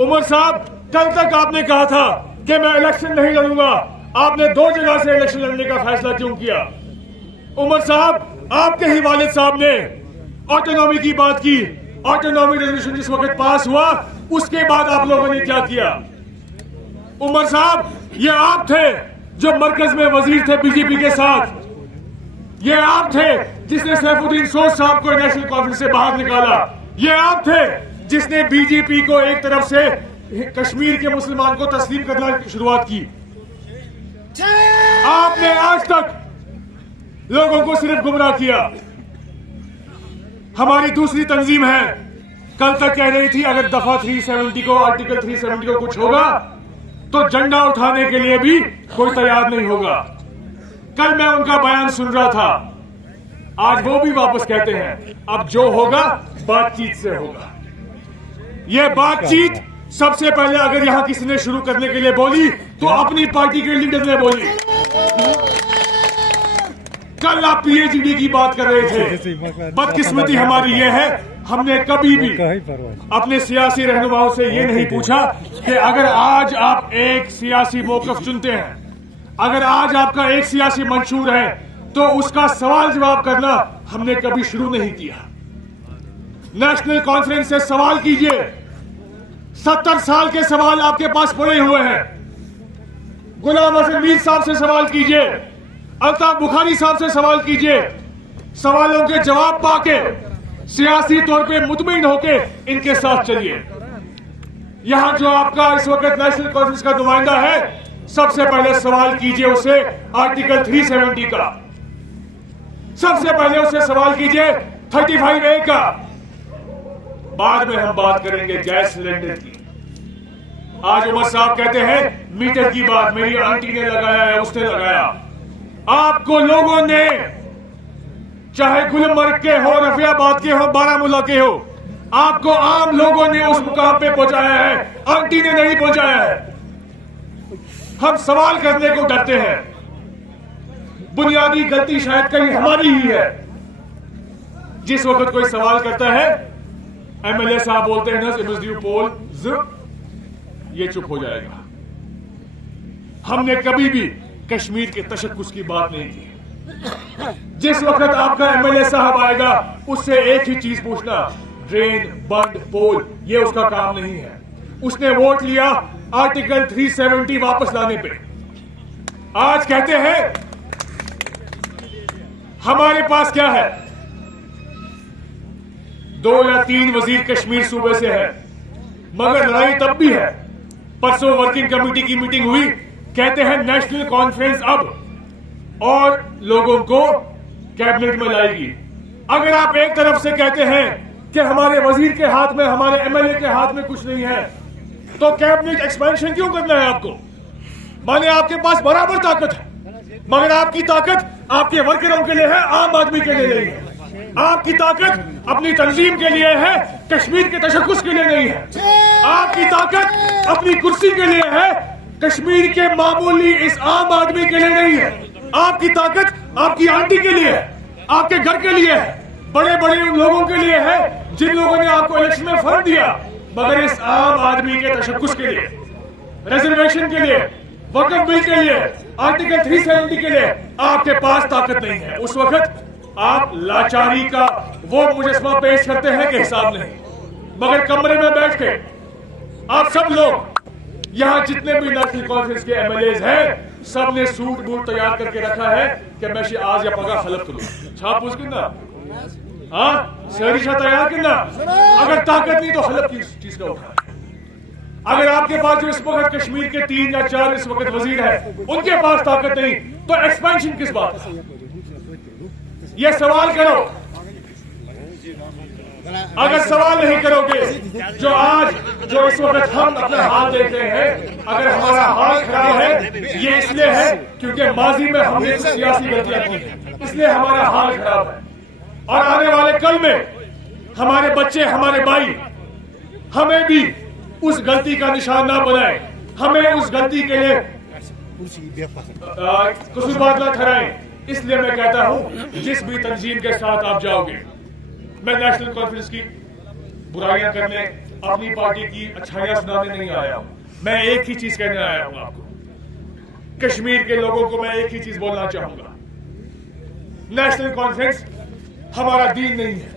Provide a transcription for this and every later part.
उमर साहब, कल तक आपने कहा था कि मैं इलेक्शन नहीं लड़ूंगा। आपने 2 जगह से इलेक्शन लड़ने का फैसला क्यों किया? उमर साहब, आपके ही वालिद साहब ने ऑटोनॉमी की बात की। ऑटोनॉमी रेजोल्यूशन जिस वक्त पास हुआ, उसके बाद आप लोगों ने क्या किया? उमर साहब, ये आप थे जो मरकज में वजीर थे बीजेपी के साथ। ये आप थे जिसने सैफुद्दीन सोज साहब को नेशनल कॉन्फ्रेंस से बाहर निकाला। ये आप थे जिसने बीजेपी को एक तरफ से कश्मीर के मुसलमान को तस्लीम करना की शुरुआत की। आपने आज तक लोगों को सिर्फ गुमराह किया। हमारी दूसरी तंजीम है, कल तक कह रही थी अगर दफा 370 को, आर्टिकल 370 को कुछ होगा तो झंडा उठाने के लिए भी कोई तैयार नहीं होगा। कल मैं उनका बयान सुन रहा था, आज वो भी वापस कहते हैं अब जो होगा बातचीत से होगा। ये बातचीत सबसे पहले अगर यहां किसी ने शुरू करने के लिए बोली तो अपनी पार्टी के लीडर ने बोली। कल आप पीएचडी की बात कर रहे थे। बदकिस्मती हमारी ये है, हमने कभी भी अपने सियासी रहनुमाओं से ये नहीं पूछा कि अगर आज आप एक सियासी मौकफ चुनते हैं, अगर आज आपका एक सियासी मंशूर है, तो उसका सवाल जवाब करना हमने कभी शुरू नहीं किया। नेशनल कॉन्फ्रेंस से सवाल कीजिए, 70 साल के सवाल आपके पास पड़े हुए हैं। गुलाम हसन मीर साहब से सवाल कीजिए, अल्ताफ बुखारी साहब से सवाल कीजिए। सवालों के जवाब पाके सियासी तौर पे मुतमईन होके इनके साथ चलिए। यहां जो आपका इस वक्त नेशनल कॉन्फ्रेंस का नुमाइंदा है, सबसे पहले सवाल कीजिए उसे आर्टिकल 370 का। सबसे पहले उससे सवाल कीजिए 35A का। बाद में हम बात करेंगे गैस सिलेंडर की। आज उमर साहब कहते हैं मीटर की बात मेरी आंटी ने लगाया है, उसने लगाया। आपको लोगों ने, चाहे गुलमर्ग के हो, रफियाबाद के हो, बारामूला के हो, आपको आम लोगों ने उस मुकाम पे पहुंचाया है, आंटी ने नहीं पहुंचाया है। हम सवाल करने को डरते हैं। बुनियादी गलती शायद कहीं हमारी ही है। जिस वक्त कोई सवाल करता है, एमएलए साहब बोलते हैं ना, ये चुप हो जाएगा। हमने कभी भी कश्मीर के तशक्कुस की बात नहीं की। जिस वक्त आपका एमएलए साहब आएगा, उससे एक ही चीज पूछना, ड्रेन, बंद, पोल, ये उसका काम नहीं है। उसने वोट लिया आर्टिकल 370 वापस लाने पे। आज कहते हैं हमारे पास क्या है, 2 या 3 वजीर कश्मीर सूबे से है, मगर लड़ाई तब भी है। परसों वर्किंग कमेटी की मीटिंग हुई, कहते हैं नेशनल कॉन्फ्रेंस अब और लोगों को कैबिनेट में लाएगी। अगर आप एक तरफ से कहते हैं कि हमारे वजीर के हाथ में, हमारे एमएलए के हाथ में कुछ नहीं है, तो कैबिनेट एक्सपेंशन क्यों करना है आपको? माने आपके पास बराबर ताकत है, मगर आपकी ताकत आपके वर्करों के लिए है, आम आदमी के लिए नहीं है। आपकी ताकत अपनी तंजीम के लिए है, कश्मीर के तशक्कुस के लिए नहीं है। आपकी ताकत अपनी कुर्सी के लिए है, कश्मीर के मामूली इस आम आदमी के लिए नहीं है। आपकी ताकत आपकी आंटी के लिए है, आपके घर के लिए है, बड़े बड़े उन लोगों के लिए है जिन लोगों ने आपको इलेक्शन में फर्क दिया। मगर इस आम आदमी के तशक्कुस के लिए, रिजर्वेशन के लिए, वक्फ बिल के लिए, आर्टिकल 370 के लिए आपके पास ताकत नहीं है। उस वक्त आप लाचारी का वो मुजस्मा पेश करते हैं कि हिसाब नहीं। मगर कमरे में बैठ के आप सब लोग, यहां जितने भी नेशनल कॉन्फ्रेंस के एमएलए हैं, सब ने सूट बूट तैयार करके रखा है कि मैं आज या पगा खलब करूं। छाप पूछ कितना, हाँ शहरीशा तैयार करना। अगर ताकत नहीं तो हलब की चीज का उठा। अगर आपके पास जो इस वक्त कश्मीर के 3 या 4 इस वक्त वजीर है, उनके पास ताकत नहीं, तो एक्सपेंशन किस बात है? ये सवाल करो। अगर सवाल नहीं करोगे, जो इस वक्त हम अपना हाल देख रहे हैं, अगर हमारा हाल खराब है, ये इसलिए है क्योंकि माजी में हमने सियासी गलतियां की, इसलिए हमारा हाल खराब है। और आने वाले कल में हमारे बच्चे, हमारे भाई हमें भी उस गलती का निशान ना बनाए, हमें उस गलती के लिए कसूरवार न ठहराएं। इसलिए मैं कहता हूं, जिस भी तंजीम के साथ आप जाओगे, मैं नेशनल कॉन्फ्रेंस की बुराइयां करने अपनी पार्टी की अच्छाइयां सुनाने नहीं आया हूं। मैं एक ही चीज कहने आया हूं आपको, कश्मीर के लोगों को मैं एक ही चीज बोलना चाहूंगा, नेशनल कॉन्फ्रेंस हमारा दीन नहीं है।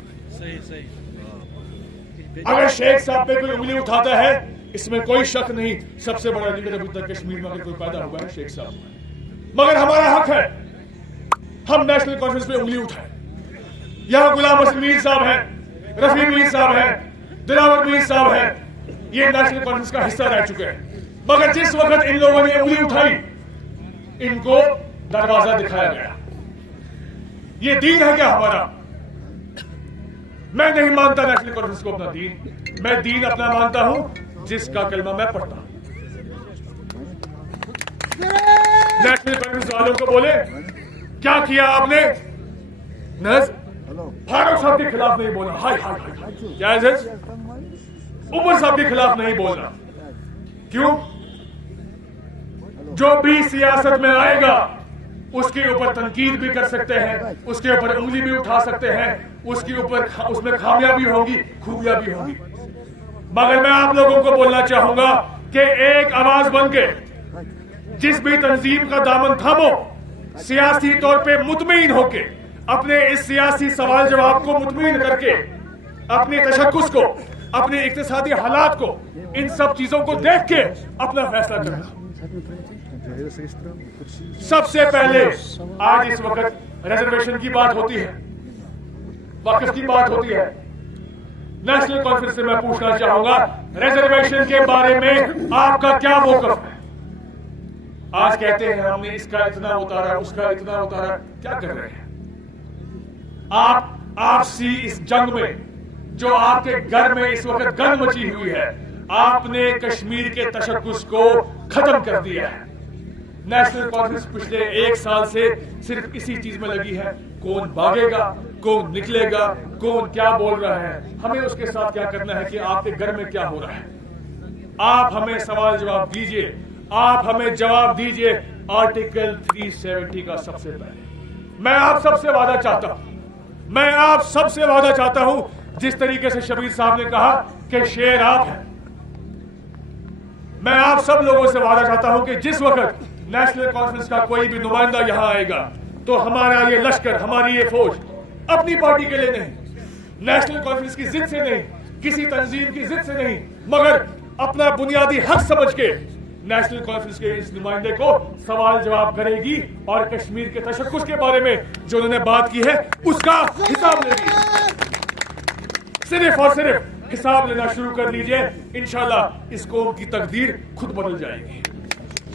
अगर शेख साहब पे कोई उंगली उठाता है, इसमें कोई शक नहीं, सबसे बड़ा लीडर अभी तक कश्मीर में अगर कोई पैदा हुआ है शेख साहब, मगर हमारा हक है हम नेशनल कॉन्फ्रेंस पे उंगली उठाएं। यहां गुलाम हसन मीर साहब हैं, रफी मीर साहब हैं, दिलावर मीर साहब हैं, ये नेशनल कॉन्फ्रेंस का हिस्सा रह चुके हैं, मगर जिस वक्त इन लोगों ने उंगली उठाई, इनको दरवाजा दिखाया गया। ये दीन है क्या हमारा? मैं नहीं मानता नेशनल कॉन्फ्रेंस को अपना दीन। मैं दीन अपना मानता हूं जिसका कलमा मैं पढ़ता हूं। नेशनल कॉन्फ्रेंस वालों को बोले क्या किया आपने? फारूक साहब के खिलाफ नहीं बोलना, हाय हाय हाय, क्या है? उमर साहब के खिलाफ नहीं बोलना। क्यों? जो भी सियासत में आएगा उसके ऊपर तनकीद भी कर सकते हैं, उसके ऊपर उंगली भी उठा सकते हैं, उसके ऊपर उसमें खामियां भी होंगी, खूबियां भी होंगी, मगर मैं आप लोगों को बोलना चाहूंगा कि एक आवाज बन के जिस भी तंजीम का दामन थामो, सियासी तौर पे मुतमईन होके, अपने इस सियासी सवाल जवाब को मुतमईन करके, अपने तशक्कुस को, अपने इक्तिसादी हालात को, इन सब चीजों को देख के अपना फैसला करना। सबसे पहले आज इस वक्त रिजर्वेशन की बात होती है, वक्फ की बात होती है। नेशनल कॉन्फ्रेंस से मैं पूछना चाहूंगा, रिजर्वेशन के बारे में आपका क्या मौक़िफ़ है? आज कहते हैं हमने इसका इतना उतारा, उसका इतना उतारा, क्या कर रहे हैं आप? आपसी इस जंग में जो आपके घर में इस वक्त गन मची हुई है, आपने कश्मीर के तशक्कुस को खत्म कर दिया है। नेशनल कॉन्फ्रेंस पिछले 1 साल से सिर्फ इसी चीज में लगी है, कौन भागेगा, कौन निकलेगा, कौन क्या बोल रहा है, हमें उसके साथ क्या करना है कि आपके घर में क्या हो रहा है। आप हमें सवाल जवाब दीजिए, आप हमें जवाब दीजिए आर्टिकल 370 का। सबसे पहले मैं आप सबसे वादा चाहता हूं, मैं आप सबसे वादा चाहता हूं, जिस तरीके से शबीर साहब ने कहा कि शेर आप हैं, मैं आप सब लोगों से वादा चाहता हूं कि जिस वक्त नेशनल कॉन्फ्रेंस का कोई भी नुमाइंदा यहां आएगा तो हमारा ये लश्कर, हमारी ये फौज अपनी पार्टी के लिए नहीं, नेशनल कॉन्फ्रेंस की जिद से नहीं, किसी तंजीम की जिद से नहीं, मगर अपना बुनियादी हक समझ के नेशनल कॉन्फ्रेंस के इस नुमाइंदे को सवाल जवाब करेगी और कश्मीर के तशक्कुस के बारे में जो उन्होंने बात की है उसका हिसाब लेगी। सिर्फ और सिर्फ हिसाब लेना शुरू कर लीजिए, इंशाल्लाह इस कौम की तकदीर खुद बदल जाएगी।